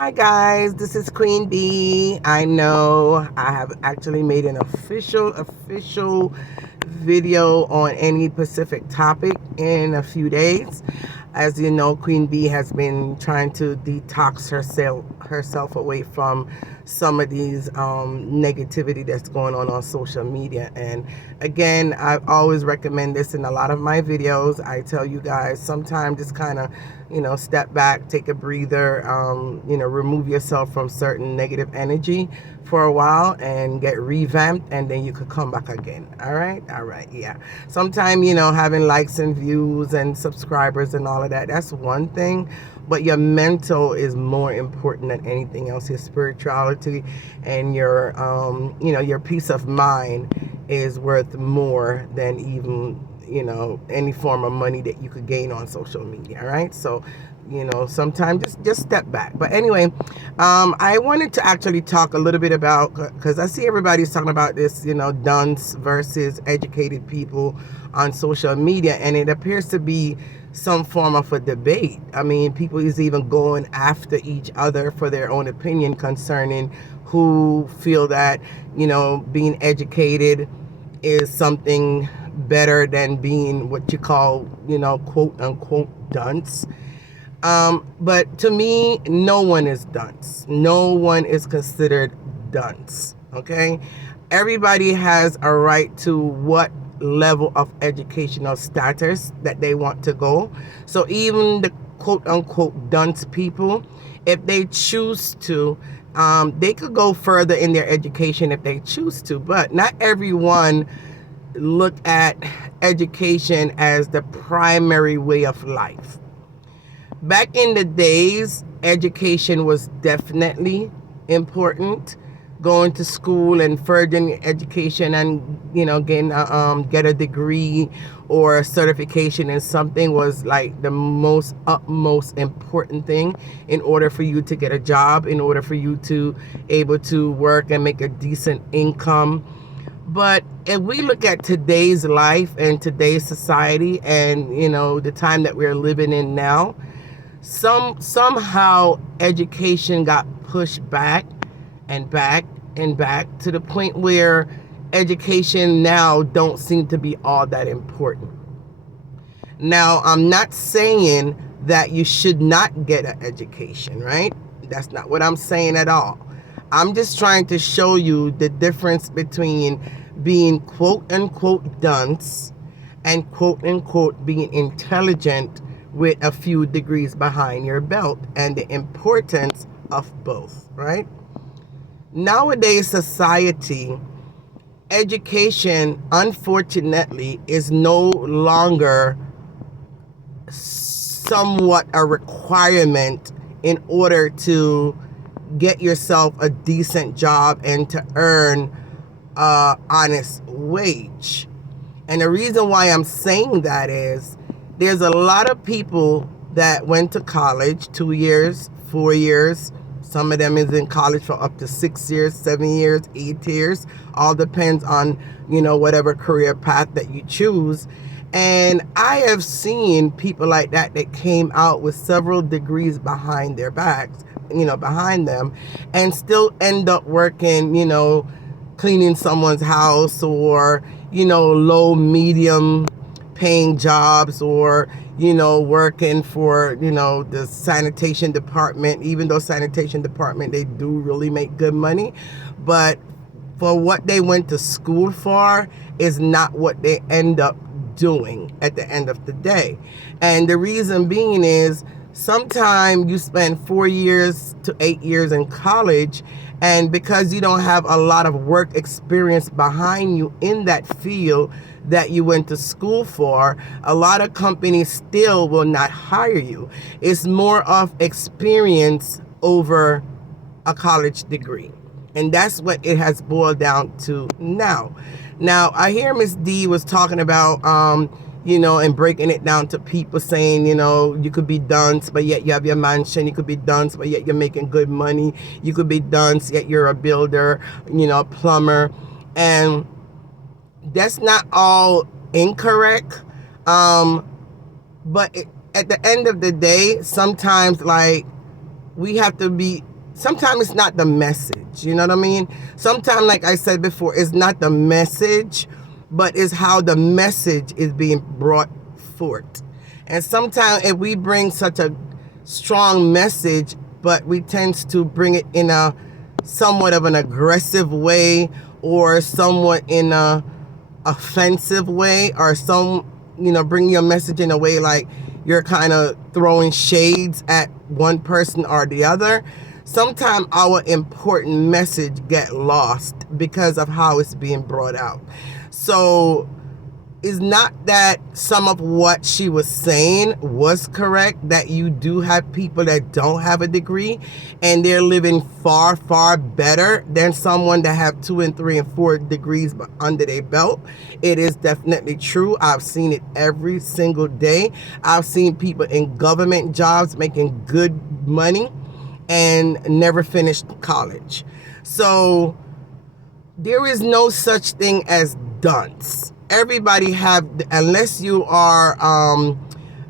Hi guys, this is Queen B. I know I have actually made an official video on any specific topic in a few days. As you know, Queen B has been trying to detox herself away from some of these negativity that's going on social media. And again, I always recommend this in a lot of my videos. I tell you guys, sometimes just kind of step back, take a breather, remove yourself from certain negative energy for a while and get revamped, and then you could come back again. All right, yeah. Sometimes, having likes and views and subscribers and all of that, that's one thing. But your mental is more important than anything else. Your spirituality and your peace of mind is worth more than even any form of money that you could gain on social media. All right, so sometimes just step back. But anyway, I wanted to actually talk a little bit about, because I see everybody's talking about this, dunce versus educated people on social media, and it appears to be some form of a debate. I mean, people is even going after each other for their own opinion concerning who feel that being educated is something better than being what you call, quote unquote dunce. But to me, no one is dunce. No one is considered dunce. Okay? Everybody has a right to what level of educational status that they want to go. So even the quote unquote dunce people, if they choose to, they could go further in their education if they choose to. But not everyone look at education as the primary way of life. Back in the days, education was definitely important. Going to school and furthering education and get a degree or a certification in something was like the most utmost important thing in order for you to get a job, in order for you to able to work and make a decent income. But if we look at today's life and today's society and the time that we're living in now, somehow education got pushed back and back and back to the point where education now don't seem to be all that important. Now, I'm not saying that you should not get an education, right? That's not what I'm saying at all. I'm just trying to show you the difference between being quote unquote dunce and quote unquote being intelligent with a few degrees behind your belt, and the importance of both, right? Nowadays society, education unfortunately is no longer somewhat a requirement in order to get yourself a decent job and to earn honest wage. And the reason why I'm saying that is there's a lot of people that went to college 2 years, 4 years. Some of them is in college for up to 6 years, 7 years, 8 years. All depends on, whatever career path that you choose. And I have seen people like that came out with several degrees behind their backs, behind them, and still end up working, cleaning someone's house, or low medium paying jobs, or working for the sanitation department. Even though sanitation department, they do really make good money, but for what they went to school for is not what they end up doing at the end of the day. And the reason being is sometimes you spend 4 years to 8 years in college, and because you don't have a lot of work experience behind you in that field that you went to school for, a lot of companies still will not hire you. It's more of experience over a college degree. And that's what it has boiled down to now. Now, I hear Miss D was talking about, and breaking it down to people saying, you could be dunce, but yet you have your mansion. You could be dunce, but yet you're making good money. You could be dunce, yet you're a builder, a plumber. And that's not all incorrect. But at the end of the day, sometimes, like, we have to be, sometimes it's not the message, you know what I mean? Sometimes, like I said before, it's not the message, but it's how the message is being brought forth. And sometimes if we bring such a strong message, but we tend to bring it in a somewhat of an aggressive way, or somewhat in a offensive way, or bring your message in a way like you're kind of throwing shades at one person or the other, sometimes our important message get lost because of how it's being brought out. So it's not that some of what she was saying was correct, that you do have people that don't have a degree and they're living far, far better than someone that have 2 and 3 and 4 degrees under their belt. It is definitely true. I've seen it every single day. I've seen people in government jobs making good money and never finished college. So there is no such thing as dunce. Everybody have, unless you are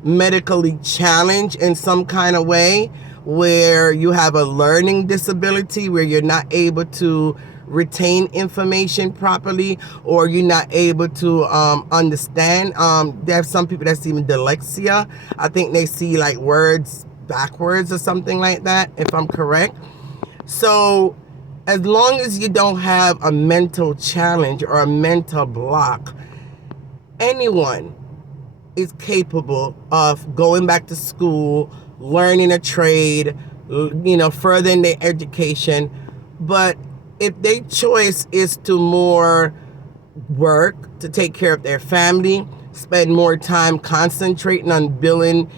medically challenged in some kind of way, where you have a learning disability, where you're not able to retain information properly, or you're not able to understand. There's some people that's even dyslexia. I think they see like words backwards or something like that, if I'm correct. So as long as you don't have a mental challenge or a mental block, anyone is capable of going back to school, learning a trade, furthering their education. But if their choice is to more work, to take care of their family, spend more time concentrating on building,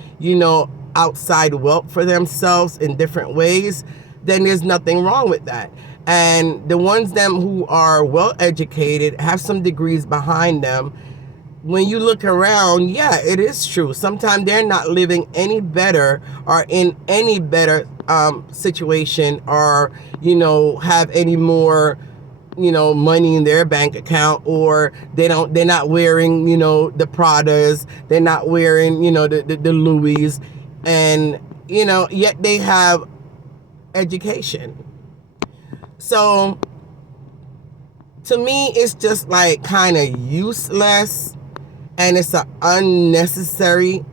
outside wealth for themselves in different ways, then there's nothing wrong with that. And the ones them who are well educated, have some degrees behind them, when you look around, yeah, it is true. Sometimes they're not living any better or in any better situation, or, have any more, money in their bank account, or they're not wearing, the Pradas, they're not wearing, the Louis, and, yet they have education. So to me, it's just like kind of useless. And it's an unnecessary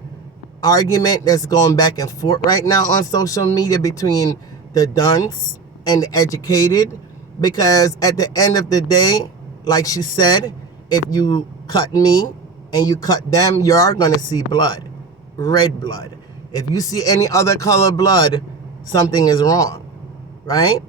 argument that's going back and forth right now on social media between the dunce and the educated. Because at the end of the day, like she said, if you cut me and you cut them, you are going to see blood, red blood. If you see any other color blood, something is wrong, right?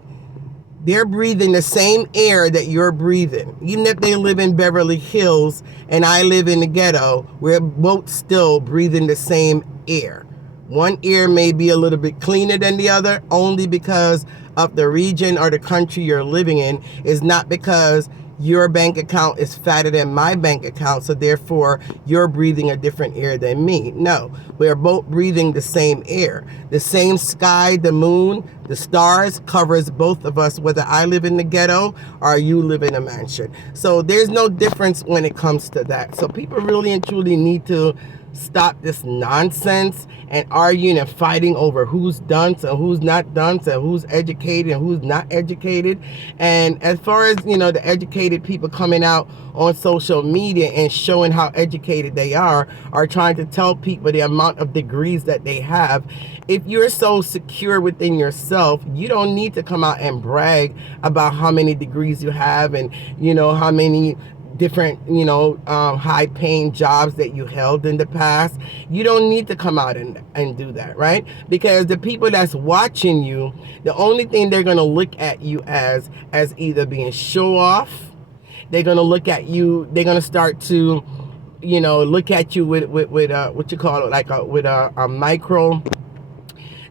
They're breathing the same air that you're breathing. Even if they live in Beverly Hills and I live in the ghetto, we're both still breathing the same air. One air may be a little bit cleaner than the other, only because of the region or the country you're living in. Is not because your bank account is fatter than my bank account, so therefore you're breathing a different air than me. No, we're both breathing the same air. The same sky, the moon, the stars covers both of us, whether I live in the ghetto or you live in a mansion. So there's no difference when it comes to that. So people really and truly need to stop this nonsense and arguing and fighting over who's dunce and who's not dunce, and who's educated and who's not educated. And as far as, the educated people coming out on social media and showing how educated they are trying to tell people the amount of degrees that they have. If you're so secure within yourself, you don't need to come out and brag about how many degrees you have and, how many different, high-paying jobs that you held in the past. You don't need to come out and do that, right? Because the people that's watching you, the only thing they're going to look at you as either being show-off. They're going to look at you, they're going to start to, look at you with what you call it, like with a micro.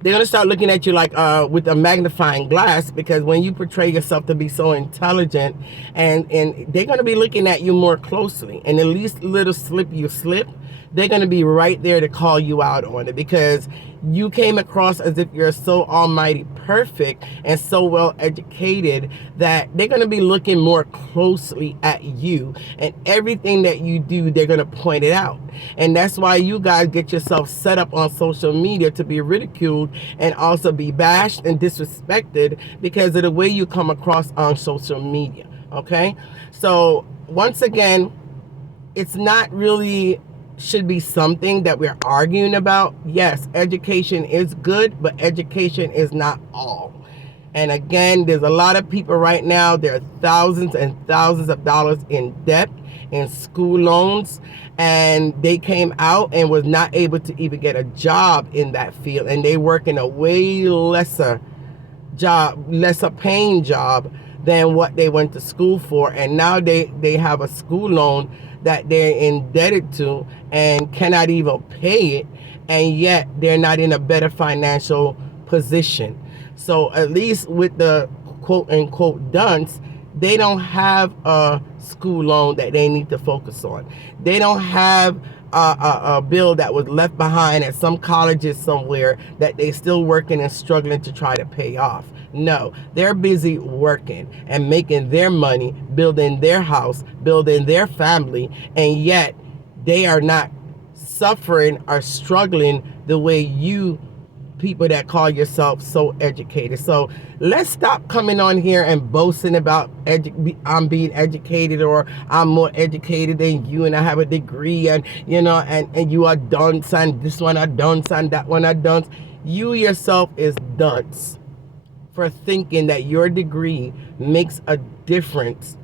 They're going to start looking at you like with a magnifying glass, because when you portray yourself to be so intelligent, and they're going to be looking at you more closely, and the least little slip you slip, they're going to be right there to call you out on it, because you came across as if you're so almighty perfect and so well educated that they're going to be looking more closely at you, and everything that you do, they're going to point it out. And that's why you guys get yourself set up on social media to be ridiculed and also be bashed and disrespected because of the way you come across on social media. Okay? So once again, it's not really should be something that we're arguing about. Yes, education is good, but education is not all. And again, there's a lot of people right now, there are thousands and thousands of dollars in debt, in school loans, and they came out and was not able to even get a job in that field, and they work in a way lesser paying job than what they went to school for, and now they have a school loan that they're indebted to and cannot even pay it, and yet they're not in a better financial position. So at least with the quote unquote dunce, they don't have a school loan that they need to focus on. They don't have a bill that was left behind at some colleges somewhere that they still working and struggling to try to pay off. No, they're busy working and making their money, building their house, building their family, and yet they are not suffering or struggling the way you people that call yourself so educated. So let's stop coming on here and boasting about I'm being educated, or I'm more educated than you, and I have a degree, and and you are dunce, and this one are dunce, and that one are dunce. You yourself is dunce for thinking that your degree makes a difference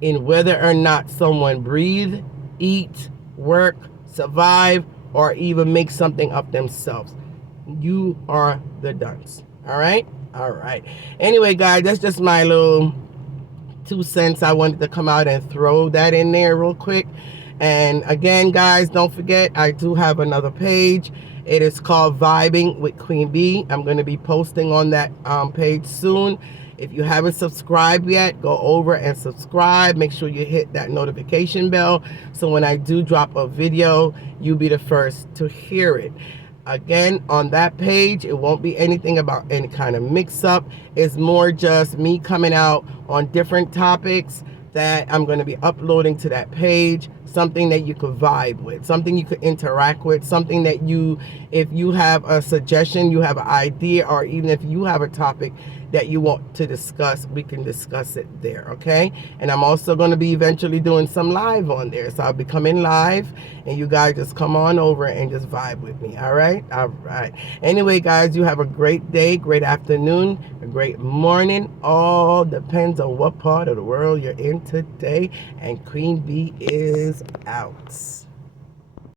in whether or not someone breathe, eat, work, survive, or even make something of themselves. You are the dunce. All right? All right. Anyway, guys, that's just my little 2 cents. I wanted to come out and throw that in there real quick. And again, guys, don't forget, I do have another page. It is called Vibing with Queen Bee. I'm going to be posting on that page soon. If you haven't subscribed yet, go over and subscribe. Make sure you hit that notification bell so when I do drop a video, you'll be the first to hear it. Again, on that page, it won't be anything about any kind of mix-up. It's more just me coming out on different topics that I'm going to be uploading to that page, something that you could vibe with, something you could interact with, something that if you have a suggestion, you have an idea, or even if you have a topic that you want to discuss, we can discuss it there, okay? And I'm also going to be eventually doing some live on there. So I'll be coming live, and you guys just come on over and just vibe with me, all right? All right. Anyway, guys, you have a great day, great afternoon, a great morning. All depends on what part of the world you're in today. And Queen Bee is out.